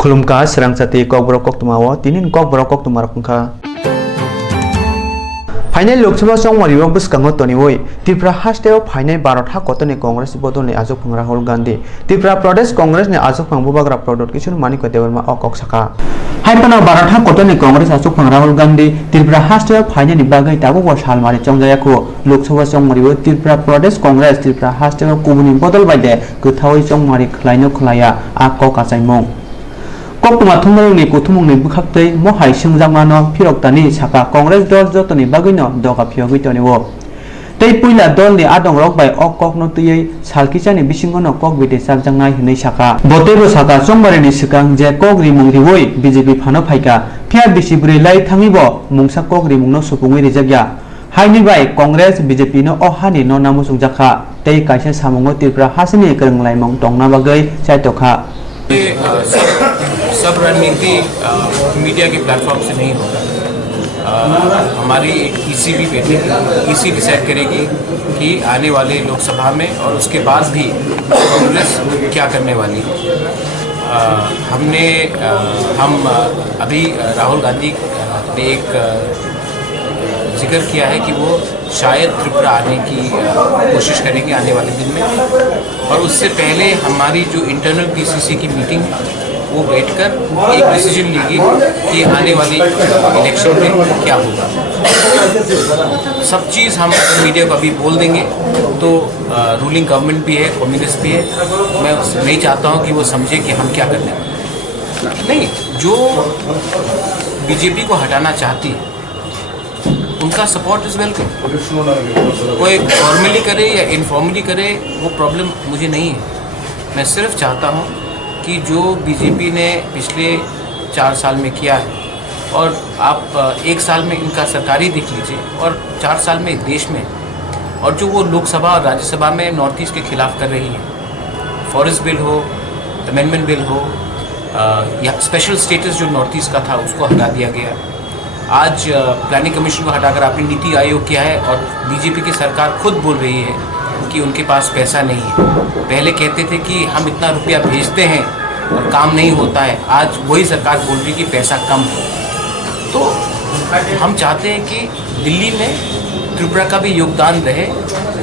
Khulumka Swrangchati Kokborok Koktwma o tinin Kokborok Koktwma rokha Final Lok Sabha Songmari o buskango toniwoi Tripura hasteo final Bharat ha kotoni Congress bodoni Ajok Phang Rahul Gandhi Tripura Pradesh Congress ni Ajok Phang bubagra product kisun maniko dewarma okok saka Haipana Bharat ha kotoni Congress Ajok Phang Rahul Gandhi Tripura hasteo final ni bagai tabu wa salmari chongjayako Lok Sabha Songmari o Tripura Pradesh Congress Tripura hasteo kubuni bodol baide gthawai songmari khlaino khlaya akok achaimong Koktwma thumrungni kuthumungni bukhaktei mohai singjamano phiroktani saka Congress dol jotoni bagino doga phiyogui toniwo tei puila dolni adongrok bai okokno tiyei salkichani bisingono kokbite sakjangnai hinai saka botebo saka songbarini sikang je kokri mungriwoi BJP phano phaika phia bisibri lai thangibo mungsa kokri mungno supungui rijagya haini bai Congress BJP no ohani no namu sungjaka tei kaisa samungo Tripura hasini krenglai mong tongna bagai chaitokha सब रणनीति media के platform से नहीं होगा हमारी एक EC भी बैठेगी ईसी डिसाइड करेगी कि आने वाले लोकसभा में और उसके बाद भी कांग्रेस क्या करने वाली है हम अभी राहुल गांधी ने एक जिक्र किया है कि वो शायद त्रिपुरा आने की कोशिश करेंगे आने वाले दिन में और उससे पहले हमारी जो इंटरनल पीसीसी की मीटिंग वो बैठकर एक डिसीजन लेगी कि आने वाली इलेक्शन में क्या होगा सब चीज़ हम मीडिया को अभी बोल देंगे तो रूलिंग गवर्नमेंट भी है कम्युनिस्ट भी है मैं नहीं चाहता हूँ कि वो समझे कि हम क्या करने वाले नहीं जो बीजेपी को हटाना चाहती है उनका सपोर्ट इज़ वेलकम कोई फॉर्मली करे या इनफॉर्मली करे वो प्रॉब्लम मुझे नहीं है मैं सिर्फ चाहता हूँ कि जो बीजेपी ने पिछले 4 साल में किया है और आप 1 साल में इनका सरकारी देख लीजिए और 4 साल में देश में और जो वो लोकसभा और राज्यसभा में नॉर्थ ईस्ट के खिलाफ कर रही है फॉरेस्ट बिल हो अमेंडमेंट बिल हो या स्पेशल स्टेटस जो नॉर्थ ईस्ट का था उसको हटा दिया गया आज प्लानिंग कमीशन को हटाकर आपने नीति आयोग किया है और बीजेपी की सरकार खुद बोल रही है कि उनके पास पैसा नहीं है पहले कहते थे कि हम इतना रुपया भेजते हैं और काम नहीं होता है आज वही सरकार बोल रही है कि पैसा कम है तो हम चाहते हैं कि दिल्ली में त्रिपुरा का भी योगदान रहे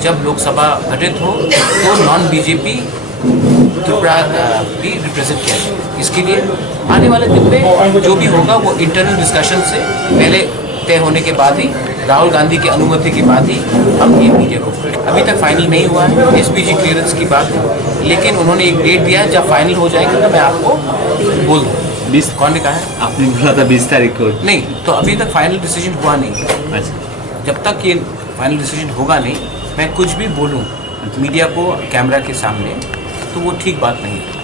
जब लोकसभा गठित हो तो नॉन बीजेपी त्रिपुरा भी रिप्रेजेंट किया जाए इसके लिए आने वाले दिन में जो भी होगा वो इंटरनल डिस्कशन से पहले तय होने के बाद ही राहुल गांधी की अनुमति के बाद ही हम ये मीडिया को अभी तक फाइनल नहीं हुआ है एसपीजी क्लियरेंस की बात है लेकिन उन्होंने एक डेट दिया है जब फाइनल हो जाएगा तो मैं आपको बोल दूँ 20 कौन ने कहा है आपने बोला था 20 तारीख को नहीं तो अभी तक फाइनल डिसीजन हुआ नहीं अच्छा जब तक ये फाइनल डिसीजन होगा नहीं मैं कुछ भी बोलूँ मीडिया को कैमरा के सामने तो वो ठीक बात नहीं है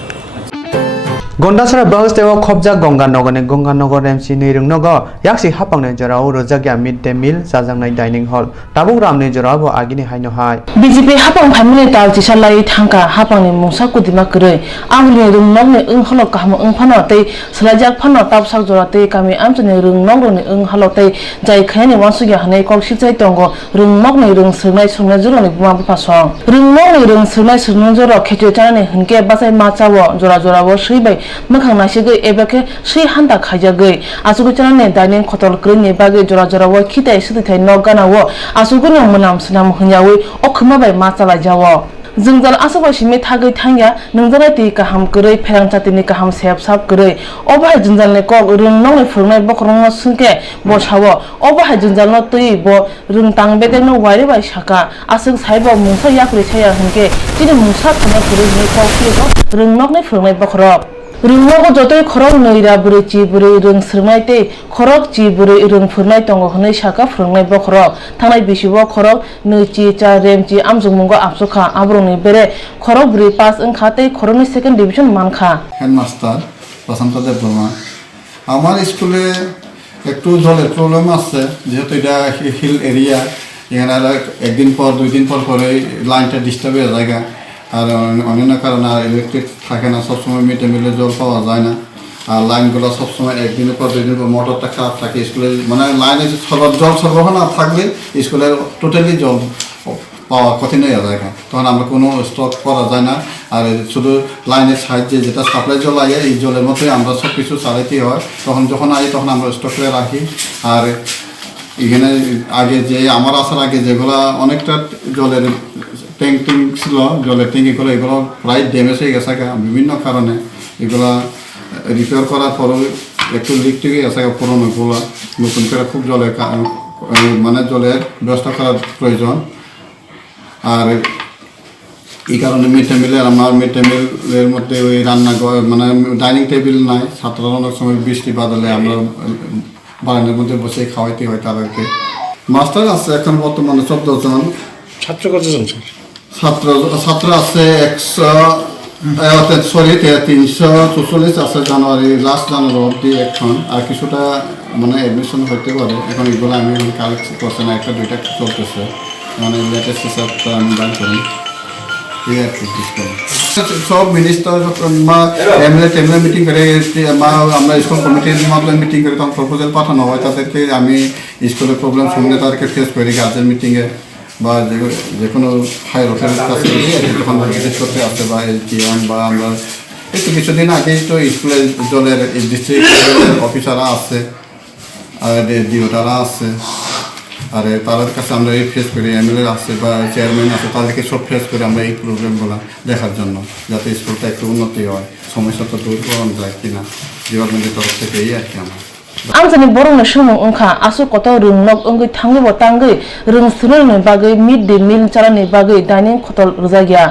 Gondasara Bahosteo Khobja Gonganagar MC Nirungnogo Yaksi Hapang Jarao Rojagya Midday Meal Sajangnai Dining Hall Tabugram ne Jarabo Agini Haino Hai BJP Hapang Family Tal Tisalai Tangka Hapang Musa Kudima Kure Angli Rungnog Unghalo Kaham Unghanote Slajak Pano Tapsak Zorate Kami Anthony Rungnog Unghalote Jai Kani Wansuya Hane Kokshite Tongo Rungnog Rung Sunai Sunazuro Mapasong Rungnog Rung Sunai Sunazuro Ketani Hunke Basai Matsawo Zorazorawo Shibai Makana Shigay Ebeke, she handa Kajagay, Asukutan dining Kotol Green, Bagay, Jorajorawa, Kita, Sita, no Ganawa, Asukuna Munam Sunam Hunyawi, Okuma by Masala Jawa. Zungdal Asawa she met Hagay Tanya, Nungzarati Kaham Gray, Swrangchati Kaham Sep Sap Gray, Over Junzal Neko, Run Nong for my Bokron Sunke, Boshawa, Over Junzal not to Bo, Run Tang Bedeno, Wari by Shaka, Asuk Saibo Musa Yakri Chaya Hunke, Didn't Musa Kana Run Nong for my Bokrop. Rungnogo Joto Korok Noira Burichi Buri Rung Srmaite, Korok Chi Buri Rung Furnai Tongo Hone Shaka Furnai Bokrok, Tanai Bishibo Korok, Nuchi Cha Remchi Amzumungo Absuka, Abroni Bere, Korok Buri Pass and Kate, Koroni 2nd Division Manka. Headmaster, Basanta de Burma. Our school a 2 problem আছে যেহেতু এটা hill area এখানে একদিন পর 2 দিন পর করে লাইনটা ডিস্টার্ব হয়ে যায় আর অন্যান্য কারণে ইলেকট্রিক থাকে না সব সময় মিড ডে মিলে জল পাওয়া যায় না আর লাইনগুলো সব সময় একদিনের পর 2 দিন পর মোটরটা খারাপ থাকে স্কুলে মানে লাইনে জল সরবরাহ না থাকলে স্কুলে টোটালি জল পাওয়া কঠিন হয়ে যায় তখন আমরা কোনো স্টক করা যায় না আর শুধু লাইনের সাহায্যে যেটা সাপ্লাই জল আগে এই জলের মধ্যে আমরা সব কিছু চালাইতে হয় তখন যখন আই তখন আমরা স্টক করে রাখি আর এখানে আগে যে আমার আসার আগে যেগুলো অনেকটা জলের ট্যাঙ্ক ছিল জলের ট্যাঙ্ক এগুলো প্রায় ড্যামেজ হয়ে গেছে বিভিন্ন কারণে এগুলা রিপেয়ার করার পরেও একটু লিক থেকে গেছে পুরোনোগুলো নতুন করে খুব জলের মানে জলের ব্যবস্থা করার প্রয়োজন আর এই কারণে মিড ডে মিলের আমার মিড ডে মিলের মধ্যে ওই রান্নাঘর মানে ডাইনিং টেবিল নাই ছাত্ররা অনেক সময় বৃষ্টি বাদলে আমরা বারান্দার মধ্যে বসে খাওয়াইতে হয় তাদেরকে মাস্টার আছে এখন বর্তমানে 14 জন ছাত্র কতজন ছাত্র আছে 344 আছে জানুয়ারি লাস্ট জানুয়ারি অবধি এখন আর কিছুটা মানে অ্যাডমিশন হতে পারে এখন এগুলো আমি কালেক্ট করছি না একটা দুইটা চলতেছে মানে লেটেস্ট হিসাবটা আমি বার করি এই আর কি সব মিনিস্টার বা এমএলএ মিটিং করে আমরা স্কুল কমিটির মাধ্যমে মিটিং করে তখন প্রপোজাল পাঠানো হয় তাদেরকে আমি স্কুলের প্রবলেম সামনে তাদেরকে ফেস করি গার্জেন মিটিংয়ে বা যে কোনো হায়ার অফিসারের কাছে যখন জিজ্ঞেস করতে আসে বা এলটিএম বা আমরা একটু কিছুদিন আগেই তো স্কুলের জলের ডিস্ট্রিক্ট অফিসাররা আছে আর ডিওটারা আছে আর তাদের কাছে আমরা এই ফেস করি এমএলএ আছে বা চেয়ারম্যান আছে তাদেরকে সব ফেস করি আমরা এই প্রবলেমগুলো দেখার জন্য যাতে স্কুলটা একটু উন্নতি হয় সমস্যাটা দূর করানো যায় কিনা ডিপার্টমেন্টের তরফ থেকে এই আর কি আমার आंजोंनि बर'नो सोमों ओंखा आसु कत रोंनक ओंगै थांगै बतांगै रोंसुरनि बागै मिड डे मिल चालानि बागै dining खतल रजागिया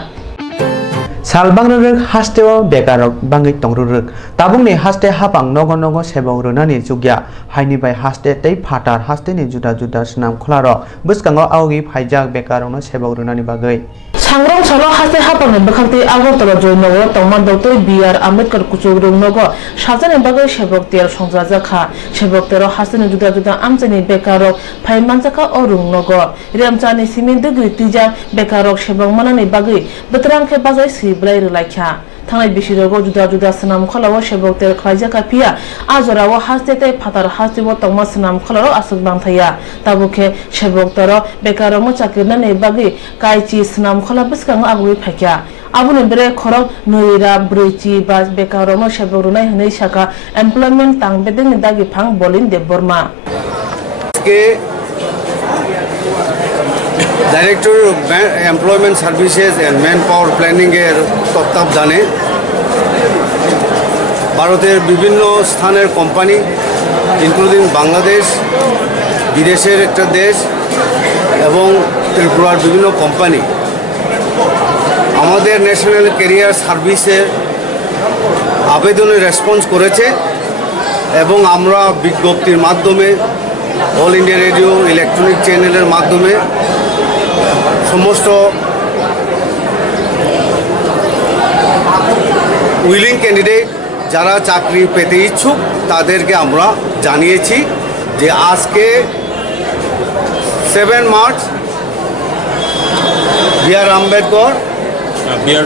Salbangruk hasteo bekarok bangi tongruk tabungni haste hapang nogo nogo sebong runani jugya haini bai haste tei phatar haste ni juda juda snam kholaro buskango augi phaijak bekarokno sebong runani bagai सांग्रां सालो हाते हापांनि बखांति Agartala Jaynagar तंमा doctor BR Ambedkar कुचुग रोंनगो साजानि बागै सेबक तेर संजाजाखा सेबक तेर हास्तेनि जुदा जुदा आमचानि बेकारक फाइमानजाखा अ रोंनगो रेमचानि semen दगै तिजा बेकारक सेबक मानानि बागै बोतरांखे बाजाय सिब्लाय रलायखा थांनाय बिसिरगो जुदा जुदा सनाम खलाव सेबक तेर खलायजाखा पिया आजराव हास्ते तै फातार हास्तेबो तंमा सनाम खलाव आसुक बांथाया ताबुखे सेबक तेर बेकारक मचाकिरनानि बागै कायचि सनाम खला बिसकांग आबुइ फाइखा आबुनि बेरे खरक नयरा ब्रैचि बास बेकारक सेबक रुनाय हनै साका एमप्लयमेंट तांबेदेंनि दागि फां बलिन देबबर्मा के director employment services and man power planning एर तत्त्वावधाने भारतेर विभिन्न स्थानेर कोम्पानी इनक्लूडिंग बांग्लादेश विदेशेर एकटा देश एवं त्रिपुरार विभिन्न कोम्पानी आमादेर न्याशनल कैरियर सार्विसेर आवेदने रेसपन्स करेছে এবং আমরা বিজ্ঞপ্তির মাধ্যমে অল ইন্ডিয়া রেডিও ইলেকট্রনিক চ্যানেলের মাধ্যমে সমস্ত উইলিং ক্যান্ডিডেট যারা চাকরি পেতে ইচ্ছুক তাদেরকে আমরা জানিয়েছি যে আজকে 7 March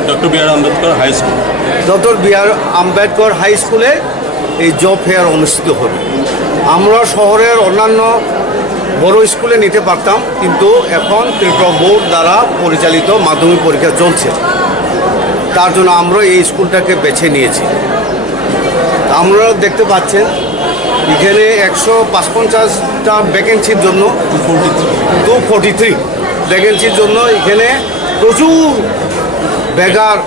doctor B R Ambedkar high school doctor B R Ambedkar high স্কুলে এই জব ফেয়ার অনুষ্ঠিত হবে আমরা শহরের অন্যান্য বড় স্কুলে নিতে পারতাম কিন্তু এখন ত্রিপুরা বোর্ড দ্বারা পরিচালিত মাধ্যমিক পরীক্ষা চলছে তার জন্য আমরা এই স্কুলটাকে বেছে নিয়েছি আমরা দেখতে পাচ্ছেন এখানে 155টা ভ্যাকেন্সির জন্য 243 ভ্যাকেন্সির জন্য এখানে প্রচুর বেকার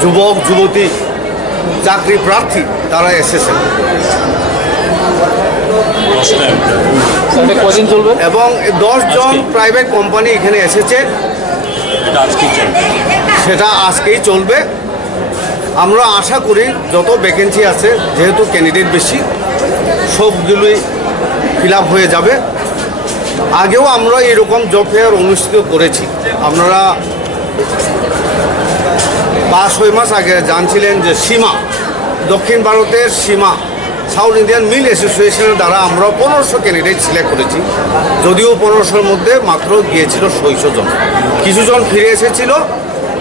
যুবক যুবতী চাকরি প্রার্থী তারা এসেছেন এবং 10 জন প্রাইভেট কোম্পানি এখানে এসেছে সেটা আজকেই চলবে আমরা আশা করি যত ভ্যাকেন্সি আছে যেহেতু ক্যান্ডিডেট বেশি সবগুলোই ফিল আপ হয়ে যাবে আগেও আমরা এরকম জব ফেয়ার অনুষ্ঠিত করেছি আপনারা 5-6 মাস আগে জানছিলেন যে সীমা দক্ষিণ ভারতের সীমা সাউথ ইন্ডিয়ান মিল অ্যাসোসিয়েশনের দ্বারা আমরা 1500 ক্যান্ডিডেট সিলেক্ট করেছি যদিও 1500-র মধ্যে মাত্র গিয়েছিল 600 জন কিছুজন ফিরে এসেছিল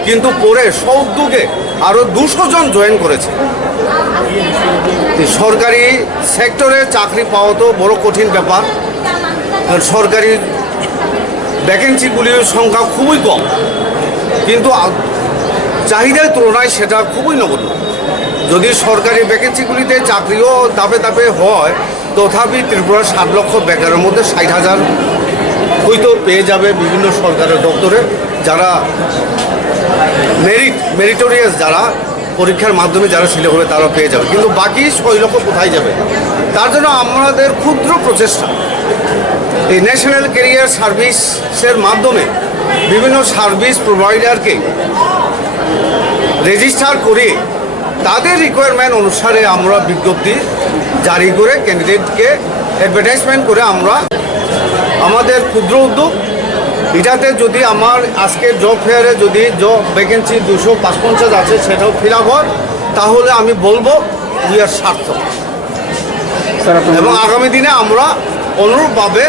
কিন্তু পরে সৌদ্যোগে আরও 200 জন জয়েন করেছে সরকারি সেক্টরে চাকরি পাওয়া তো বড় কঠিন ব্যাপার সরকারি ভ্যাকেন্সিগুলির সংখ্যা খুবই কম, কিন্তু চাহিদার তুলনায় সেটা খুবই নগণ্য। যদি সরকারি ভ্যাকেন্সিগুলিতে চাকরিও ধাপে ধাপে হয়, তথাপি ত্রিপুরার 7 লক্ষ বেকারের মধ্যে 60,000 হয়তো পেয়ে যাবে বিভিন্ন সরকারের দপ্তরে, যারা মেরিটোরিয়াস, যারা পরীক্ষার মাধ্যমে যারা সিলেক্ট হবে তারা পেয়ে যাবে, কিন্তু বাকি 6 লক্ষ কোথায় যাবে? তার জন্য আমাদের ক্ষুদ্র প্রচেষ্টা, এই ন্যাশনাল ক্যারিয়ার সার্ভিসের মাধ্যমে বিভিন্ন সার্ভিস প্রোভাইডারকে রেজিস্টার করে তাদের রিকোয়ারমেন্ট অনুসারে আমরা বিজ্ঞপ্তি জারি করে ক্যান্ডিডেটকে অ্যাডভার্টাইজমেন্ট করে আমরা আমাদের ক্ষুদ্র উদ্যোগ এটাতে যদি আমার আজকের জব ফেয়ারে যদি জব ভ্যাকেন্সি 255 আছে সেটাও ফিল আপ হয়, তাহলে আমি বলবো উই আর সার্থক। এবং আগামী দিনে আমরা অনুরূপভাবে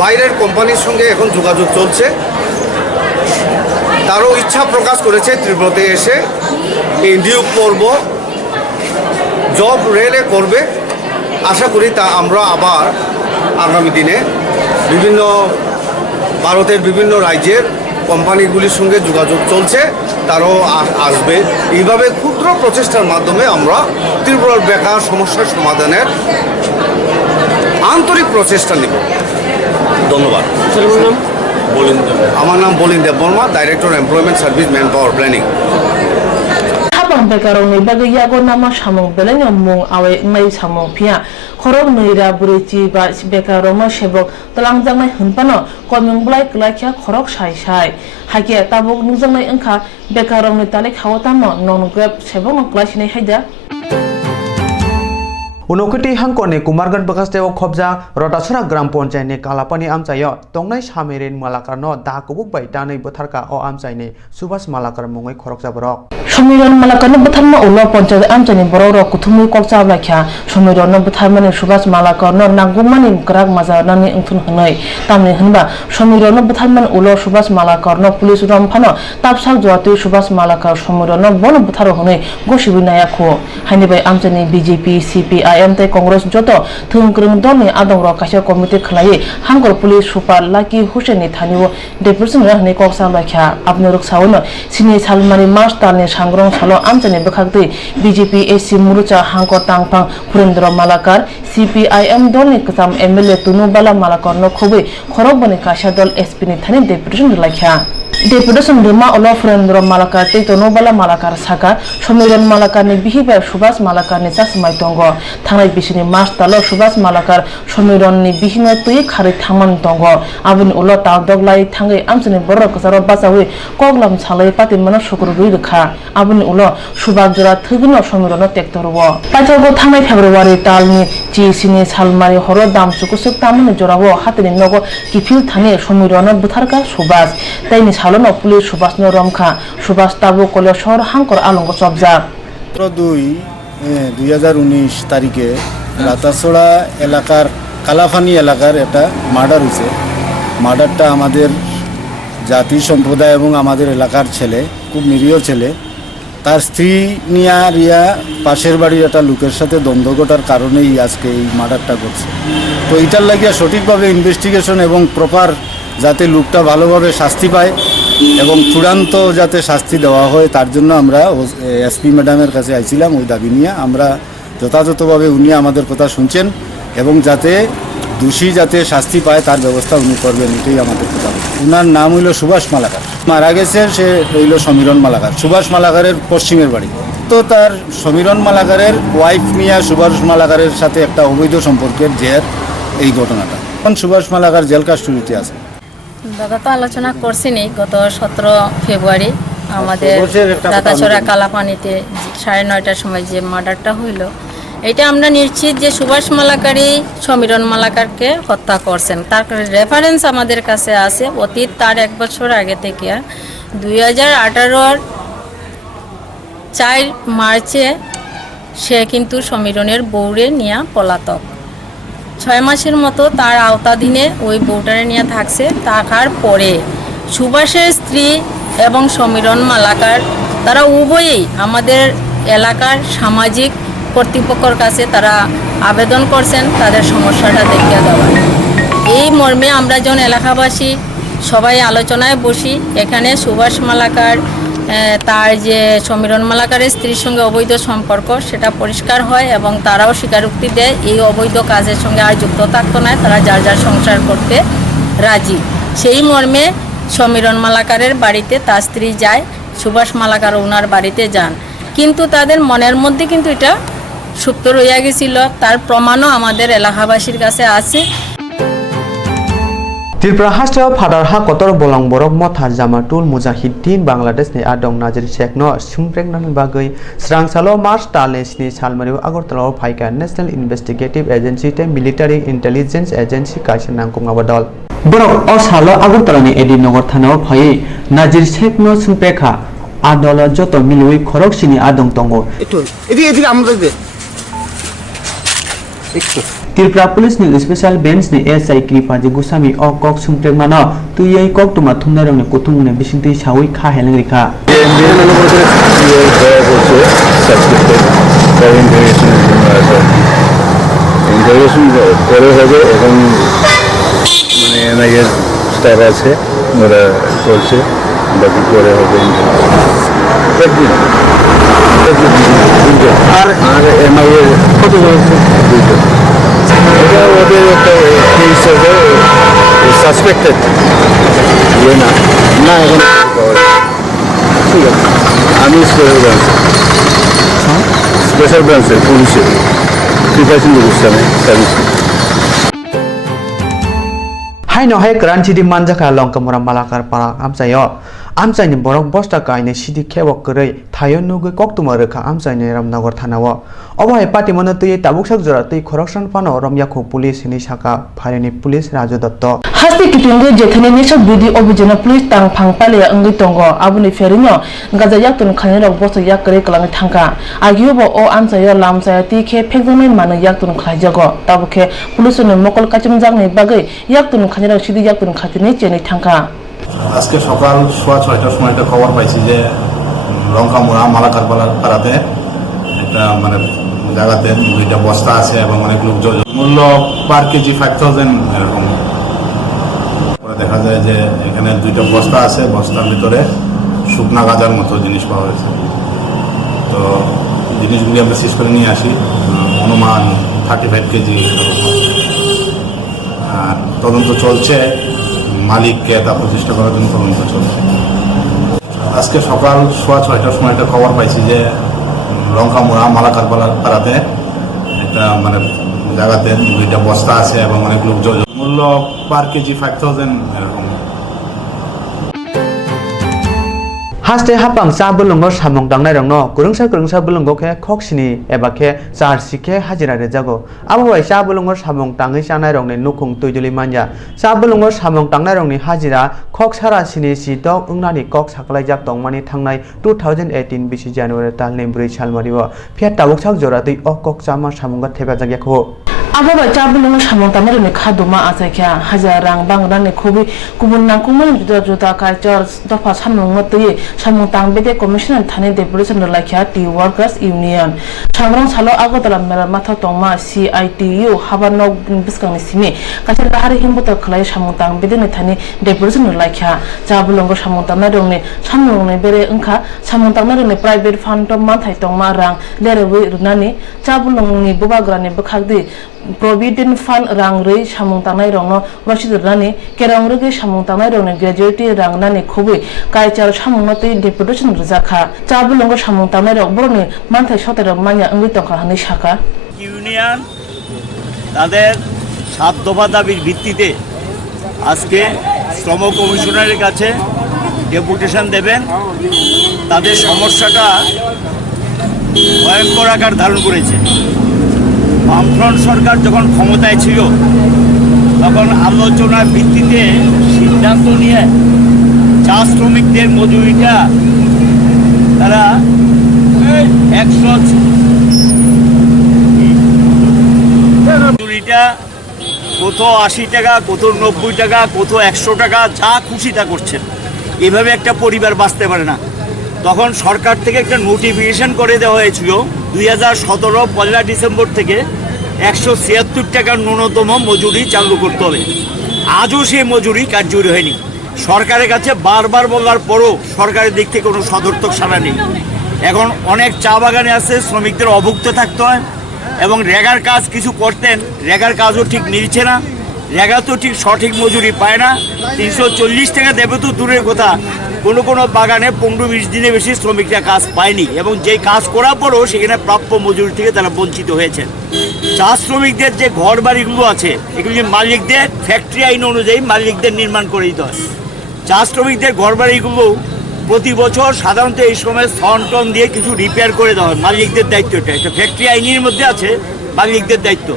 বাইরের কোম্পানির সঙ্গে এখন যোগাযোগ চলছে, তারও ইচ্ছা প্রকাশ করেছে ত্রিপুরাতে এসে নিয়োগ করব, জব রেলে করবে। আশা করি তা আমরা আবার আগামী দিনে বিভিন্ন ভারতের বিভিন্ন রাজ্যের কোম্পানিগুলির সঙ্গে যোগাযোগ চলছে, তারাও আসবে। এইভাবে ক্ষুদ্র প্রচেষ্টার মাধ্যমে আমরা ত্রিপুরার বেকার সমস্যার সমাধানের আন্তরিক প্রচেষ্টা নেব। ধন্যবাদ। আমার নাম Balindev Barma, director employment service man power planning. habang bekarong ni bagay yago nama samong beleng mung awe mai samong pia khorok neira burichi ba bekarong ma sebok talang jangnai hunpano koming blai klai kya khorok sai sai hake tabuk nungjangnai engkha bekarong ni talik hawatamo non grab sebok no klai sinai haida Unokiti hangkone Kumargan Bakasteo Khobja Rotasura Gram Ponchai ne Kalapani Amchayo Tongnai Samirin Malakarno Da Kubuk Bai Tanai Botharka O Amchai ne Subhas Malakar Mungai Khorok Jaborok Somiron Malakarno Botharma Ulo Ponchai Amchai Borok Kuthumi Kokcha Blakhya Somiron Botharmani Subhas Malakarno Nangumani Grak Mazarnani Ingthun Hanoi Tamni Hanba Somiron Botharman Ulo Subhas Malakarno Police Romphano Tapsak Jwati Subhas Malakar Somiron Bon Botharo Hanoi Goshibinaya Kho Hanibai Amchai BJP CPI MT Congress joto thungkrung doni adongrok kaisa committee khlai hangor police super Lucky Hussein ni thaniwo deputation rahni koksa lakha apnorok sawono sini salmani master ni sangrong salo amchani bekhakti BJP AC Murucha hangko tangpang Purendra Malakar CPIM doni kasam MLA Tunubala Malakar no khobai khorok bani kaisa dol SP ni thani deputation lakha Deputation Rima Olo Purendra Malakar te Tunubala Malakar saka Somiron Malakar ni bihiba Subhas Malakar ni sasmai tongo Thanai bisini master lo Subhas Malakar Somiron ni bihino tui khari thaman tongo abuni ulo tawdoglai thangai amchani borok kasaro basawi koglam salai pati mano sukurugui rukha abuni ulo Subhas jora thugino Somiron tektorwo pachago thangai February talni chi sini salmari horo dam sukusuk tamani jorawo hatini nogo kifil thani Somiron butharka Subhas taini salono police Subhas no romkha Subhas tabu kole shor hangkor alongo chobja 2019 তারিখে রাতাছড়া এলাকার কালাফানি এলাকার একটা murder হয়েছে। মার্ডারটা আমাদের জাতি সম্প্রদায় এবং আমাদের এলাকার ছেলে, খুব নিরীহ ছেলে, তার স্ত্রী নিয়া রিয়া পাশের বাড়ির একটা লোকের সাথে দ্বন্দ্ব ঘটার কারণেই আজকে এই মার্ডারটা করছে। তো এইটার লাগিয়া সঠিকভাবে ইনভেস্টিগেশন এবং প্রপার যাতে লোকটা ভালোভাবে শাস্তি পায় এবং চূড়ান্ত যাতে শাস্তি দেওয়া হয় তার জন্য আমরা এসপি ম্যাডামের কাছে আইছিলাম ওই দাবি নিয়ে। আমরা যথাযথভাবে উনি আমাদের কথা শুনছেন এবং যাতে দোষী যাতে শাস্তি পায় তার ব্যবস্থা উনি করবেন, এটাই আমাদের কথা। ওনার নাম হইল সুভাষ মালাকার, মারা গেছে সে হইল সমীরণ মালাকার, সুভাষ মালাকারের পশ্চিমের বাড়ি। তো তার সমীরণ মালাকারের ওয়াইফ নিয়ে সুভাষ মালাকারের সাথে একটা অবৈধ সম্পর্কের জের এই ঘটনাটা। এখন সুভাষ মালাকার জেল কাস্টডিতে আছে। দাদা তো আলোচনা করছিনি গত 17 ফেব্রুয়ারি আমাদের রাতাছড়া কালাপানিতে 9:30টার সময় যে মার্ডারটা হইল, এটা আমরা নিশ্চিত যে সুভাষ মালাকারই সমীরণ মালাকারকে হত্যা করছেন। তার রেফারেন্স আমাদের কাছে আছে অতীত তার 1 বছর আগে থেকে 2018-র 4 মার্চে সে কিন্তু সমীরণের বউরে নিয়ে পলাতক। 6 মাসের মতো তার আওতাধীনে ওই বউটারে নিয়ে থাকছে। থাকার পরে সুভাষের স্ত্রী এবং সমীরণ মালাকার তারা উভয়েই আমাদের এলাকার সামাজিক কর্তৃপক্ষের কাছে তারা আবেদন করছেন তাদের সমস্যাটা দেখিয়ে দেওয়ার। এই মর্মে আমরা যখন এলাকাবাসী সবাই আলোচনায় বসি। এখানে সুভাষ মালাকার তার যে সমীরণ মালাকারের স্ত্রীর সঙ্গে অবৈধ সম্পর্ক সেটা পরিষ্কার হয় এবং তারাও স্বীকারোক্তি দেয় এই অবৈধ কাজের সঙ্গে আর যুক্ত থাকতো না, তারা যার যার সংসার করতে রাজি। সেই মর্মে সমীরণ মালাকারের বাড়িতে তার স্ত্রী যায়, সুভাষ মালাকার ওনার বাড়িতে যান, কিন্তু তাদের মনের মধ্যে কিন্তু এটা সুপ্ত রইয়া গেছিল। তার প্রমাণও আমাদের এলাকাবাসীর কাছে আছে। Tripura hasteo phadar ha kotor bolong borok motha jamatul mujahidin Bangladesh ni adong Nazir Shekhno sumpregnani bagui Swrangchalo March tale sni salmariu Agartala phaika National Investigative Agency te Military Intelligence Agency kaisa nangkong abadol borok o salo Agartala ni Edinogor thanao phai Nazir Shekhno sumprekha adola joto milui khorok sini adong tongo এদিকে আমরা Tripura Police ni Special Bench ni SI Kripaji Gusami o kok sumprek mano tuyai Koktwma thumnarong ni kutung ni bisingti sawi kha heleng rikha ইন্টারভিউশন করে হবে এবং মানে এনআইএর staff আছে ওরা চলছে বাকি করে হবে আর এনআইএর কত এটা ওদের একটা হিসেবে সাসপেক্টেড ইয়ে না না এখন ঠিক আছে আমি স্পেশাল ব্রাঞ্চের পুলিশের প্রিপারেশন করছি আমি service Hai no hai kranchi di manjaka longkamura malakar para amsayo amsaini borok bosta kaine sidi khebok korei thayo nugui Koktwma rekha amsaini Ramnagor thanao obai party mono tui tabuksak jora tui khoroksan pano romyakho police ni saka pharini police Raju Dotto hasti kitunge jethane nisha bidi obijana police tang phangpale angi tongo abuni ferinyo gaja yaktun khane rok bosta yak kare kalangi thangka agiobo o amsayo lamsaya ti khe phekjone manu yaktun khlaijago tabukhe police ni mokol kachimjangni bagai yaktun khane rok sidi yaktun khatini cheni thangka আজকে সকাল 6:30টার সময় একটা খবর পাইছি যে রংকামুড়া মালাকার পাড়াতে একটা মানে জায়গাতে দুইটা বস্তা আছে এবং অনেক লোক মূল্য পার কেজি 5000 এরকম পরে দেখা যায় যে এখানে দুইটা বস্তা আছে, বস্তার ভিতরে শুকনা গাঁজার মতো জিনিস পাওয়া গেছে। তো জিনিসগুলি আমরা সিজ করে নিয়ে আসি, অনুমান 35 কেজি। আর তদন্ত চলছে, মালিককে তা প্রতিষ্ঠা করার জন্য তদন্ত চলছে। আজকে সকাল 6:30টার সময় একটা খবর পাইছি যে রংকামুড়া মালাকার পাড়াতে একটা মানে জায়গাতে দুইটা বস্তা আছে এবং অনেক লোক মূল্য পার কেজি 5000 এরকম। haste hapang sa bulungo samong dangnai rongno kurungsa bulungo khe khoksini eba khe charsi khe hajira re jago abo bai sa bulungo samong tangai sanai rongni nukhung tuiduli manja sa bulungo samong tangnai rongni hajira khok sara sini si dok ungnani kok saklai jak tongmani thangnai 2018 bisi January talni 4 salmaribo phet tabuk sak jora tui ok kok chama samonga theba jagyakho abo bai chabulungo samong tanai ni khaduma asaikha hajar rang bangran ni khobi kubun nangkungmani juda kaichor dofa samong motui samong tangbede commissioner thani deputation laikha tea workers union sangrong salo agotala mera matha tongma CITU habanok biskangni simi kasir lahari himbuta khlai samong tangbede ni thani deputation laikha chabulungo samong tanai rongni samong ni bere engkha samong tanai rongni private fund to manthai tongma rang lerewi runani chabulungni bubagrani bukhagdi Provident Fund rang rei samong tanai rongno wasidurani kerang rege samong tanai rongni gratuity rang nani khobi kaichar samong matei deputation rjakha chabulungo samong tanai rok boroni manthai soterok manya angui tongkha hani saka union তাদের 7 দফা দাবির ভিত্তিতে আজকে শ্রম কমিশনারের কাছে deputation দেবেন। তাদের সমস্যাটা ভয়ঙ্কর আকার ধারণ করেছে। বামফ্রন্ট সরকার যখন ক্ষমতায় ছিল তখন আলোচনার ভিত্তিতে সিদ্ধান্ত নিয়ে চা শ্রমিকদের মজুরিটা তারা 100 মজুরিটা কত 80 টাকা, কত 90 টাকা, কত 100 টাকা, যা খুশি তা করছেন। এভাবে একটা পরিবার বাঁচতে পারে না। তখন সরকার থেকে একটা নোটিফিকেশন করে দেওয়া হয়েছিল 2017 1 ডিসেম্বর থেকে 176 টাকার ন্যূনতম মজুরি চালু করতে হবে। আজও সেই মজুরি কার্যকরী হয়নি। সরকারের কাছে বারবার বলার পরও সরকারের দিক থেকে কোনো সদর্থক সাড়া নেই। এখন অনেক চা বাগানে আছে শ্রমিকদের অভুক্ত থাকতে হয় এবং রেগার কাজ কিছু করতেন, রেগার কাজও ঠিক মিলছে না, রেগা তো ঠিক সঠিক মজুরি পায় না। 340 টাকা দেবে তো দূরের কথা, কোনো বাগানে 15-20 দিনে বেশি শ্রমিকরা কাজ পায়নি এবং যেই কাজ করার পরও সেখানে প্রাপ্য মজুরি থেকে তারা বঞ্চিত হয়েছেন। চা শ্রমিকদের যে ঘর বাড়িগুলো আছে এগুলি মালিকদের ফ্যাক্টরি আইন অনুযায়ী মালিকদের নির্মাণ করে দিতে হয়। চা শ্রমিকদের ঘর বাড়িগুলো প্রতি বছর সাধারণত এই সময় টন দিয়ে কিছু রিপেয়ার করে দেওয়া হয়, মালিকদের দায়িত্ব। এটা ফ্যাক্টরি আইনের মধ্যে আছে মালিকদের দায়িত্ব।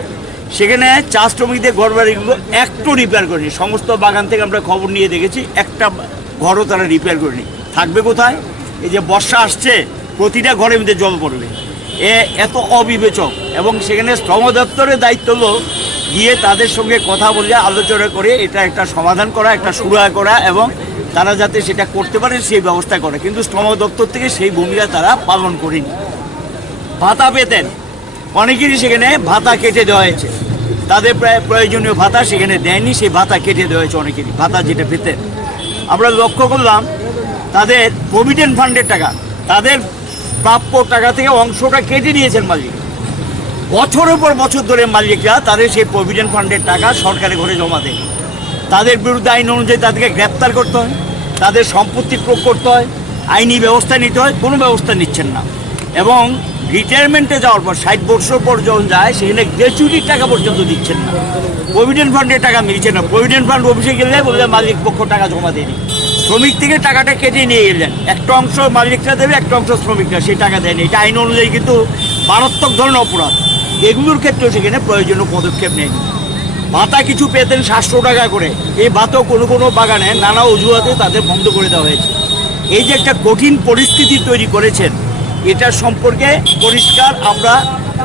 সেখানে চা শ্রমিকদের ঘর বাড়িগুলো একটু রিপেয়ার করেনি। সমস্ত বাগান থেকে আমরা খবর নিয়ে দেখেছি একটা ঘরও তারা রিপেয়ার করেনি। থাকবে কোথায়? এই যে বর্ষা আসছে প্রতিটা ঘরের মধ্যে জল পড়বে, এত অবিবেচক। এবং সেখানে শ্রম দপ্তরের দায়িত্ব হলো গিয়ে তাদের সঙ্গে কথা বলে আলোচনা করে এটা একটা সমাধান করা, একটা সুরাহা করা এবং তারা যাতে সেটা করতে পারে সেই ব্যবস্থা করে। কিন্তু শ্রম দপ্তর থেকে সেই ভূমিকা তারা পালন করেনি। ভাতা পেতেন অনেকেরই, সেখানে ভাতা কেটে দেওয়া হয়েছে, তাদের প্রায় প্রয়োজনীয় ভাতা সেখানে দেয়নি, সেই ভাতা কেটে দেওয়া হয়েছে অনেকেরই। ভাতা যেটা পেতেন আমরা লক্ষ্য করলাম তাদের প্রভিডেন্ট ফান্ডের টাকা, তাদের প্রাপ্য টাকা থেকে অংশটা কেটে নিয়েছেন মালিক। বছরের পর বছর ধরে মালিকরা তাদের সেই প্রভিডেন্ট ফান্ডের টাকা সরকারের ঘরে জমা দেয়। তাদের বিরুদ্ধে আইন অনুযায়ী তাদেরকে গ্রেপ্তার করতে হয়, তাদের সম্পত্তি ক্রোধ করতে হয়, আইনি ব্যবস্থা নিতে হয়, কোনো ব্যবস্থা নিচ্ছেন না। এবং রিটায়ারমেন্টে যাওয়ার পর 60 বছর পর যখন যায় সেখানে গ্র্যাচুইটির টাকা পর্যন্ত দিচ্ছেন না, প্রভিডেন্ট ফান্ডের টাকা মিলছে না। প্রভিডেন্ট ফান্ড অফিসে গেলে বললে মালিক পক্ষ টাকা জমা দেয়নি, শ্রমিক থেকে টাকাটা কেটে নিয়ে গেলেন। একটা অংশ মালিকরা দেবে, একটা অংশ শ্রমিকরা, সেই টাকা দেয়নি। এটা আইন অনুযায়ী কিন্তু মারাত্মক ধরনের অপরাধ। এগুলোর ক্ষেত্রেও সেখানে প্রয়োজনীয় পদক্ষেপ নেয়নি। ভাতা কিছু পেতেন 700 টাকা করে, এই ভাতাও কোনো বাগানে নানা অজুহাতে তাদের বন্ধ করে দেওয়া হয়েছে। এই যে একটা কঠিন পরিস্থিতি তৈরি করেছেন, এটা সম্পর্কে পরিষ্কার আমরা,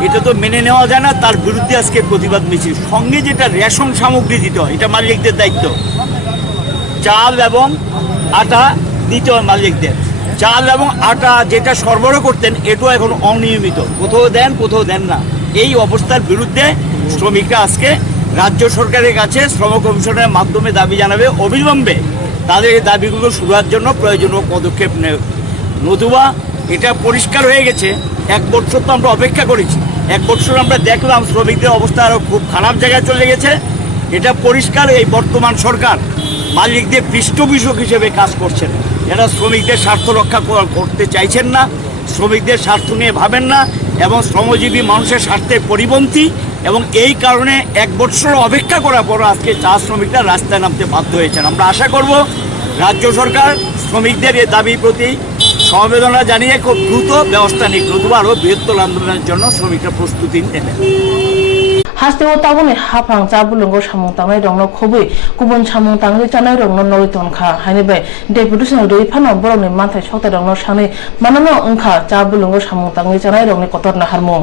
এটা তো মেনে নেওয়া যায় না। তার বিরুদ্ধে আজকে প্রতিবাদ মিছিল। সঙ্গে যেটা রেশন সামগ্রী দিতে হয় এটা মালিকদের দায়িত্ব, চাল এবং আটা দিতে হয় মালিকদের। চাল এবং আটা যেটা সরবরাহ করতেন এটাও এখন অনিয়মিত, কোথাও দেন কোথাও দেন না। এই অবস্থার বিরুদ্ধে শ্রমিকরা আজকে রাজ্য সরকারের কাছে শ্রম কমিশনের মাধ্যমে দাবি জানাবে অবিলম্বে তাদের এই দাবিগুলো শুরুর জন্য প্রয়োজনীয় পদক্ষেপ নেয়। নতুবা এটা পরিষ্কার হয়ে গেছে, 1 বছর তো আমরা অপেক্ষা করেছি, 1 বছর আমরা দেখলাম শ্রমিকদের অবস্থা আরও খুব খারাপ জায়গায় চলে গেছে। এটা পরিষ্কার এই বর্তমান সরকার মালিকদের পৃষ্ঠপোষক হিসেবে কাজ করছেন। এরা শ্রমিকদের স্বার্থ রক্ষা করতে চাইছেন না, শ্রমিকদের স্বার্থ নিয়ে ভাবেন না এবং শ্রমজীবী মানুষের স্বার্থের পরিপন্থী। এবং এই কারণে 1 বছর অপেক্ষা করার পর আজকে চা শ্রমিকরা রাস্তায় নামতে বাধ্য হয়েছেন। আমরা আশা করব রাজ্য সরকার শ্রমিকদের এই দাবির প্রতি সমবেদনা জানিয়ে খুব দ্রুত ব্যবস্থা নিক, নতুবা আরও বৃহত্তর আন্দোলনের জন্য শ্রমিকরা প্রস্তুতি নেবেন। হাস্তেও তাবনে হাফাং জাবুলঙ্গো সামং তাংনাই রংনো খবই গুবুন সামং তাংনি চানাই রংনো নরিতনখা হাইনিবে ডেপুটেশন রই ফানো বরংनि मानथाय सौताय रंनो सानै माननो ओंखा जाबुलंगो सामं तांनि चानाय रंनि कतरना हारमु।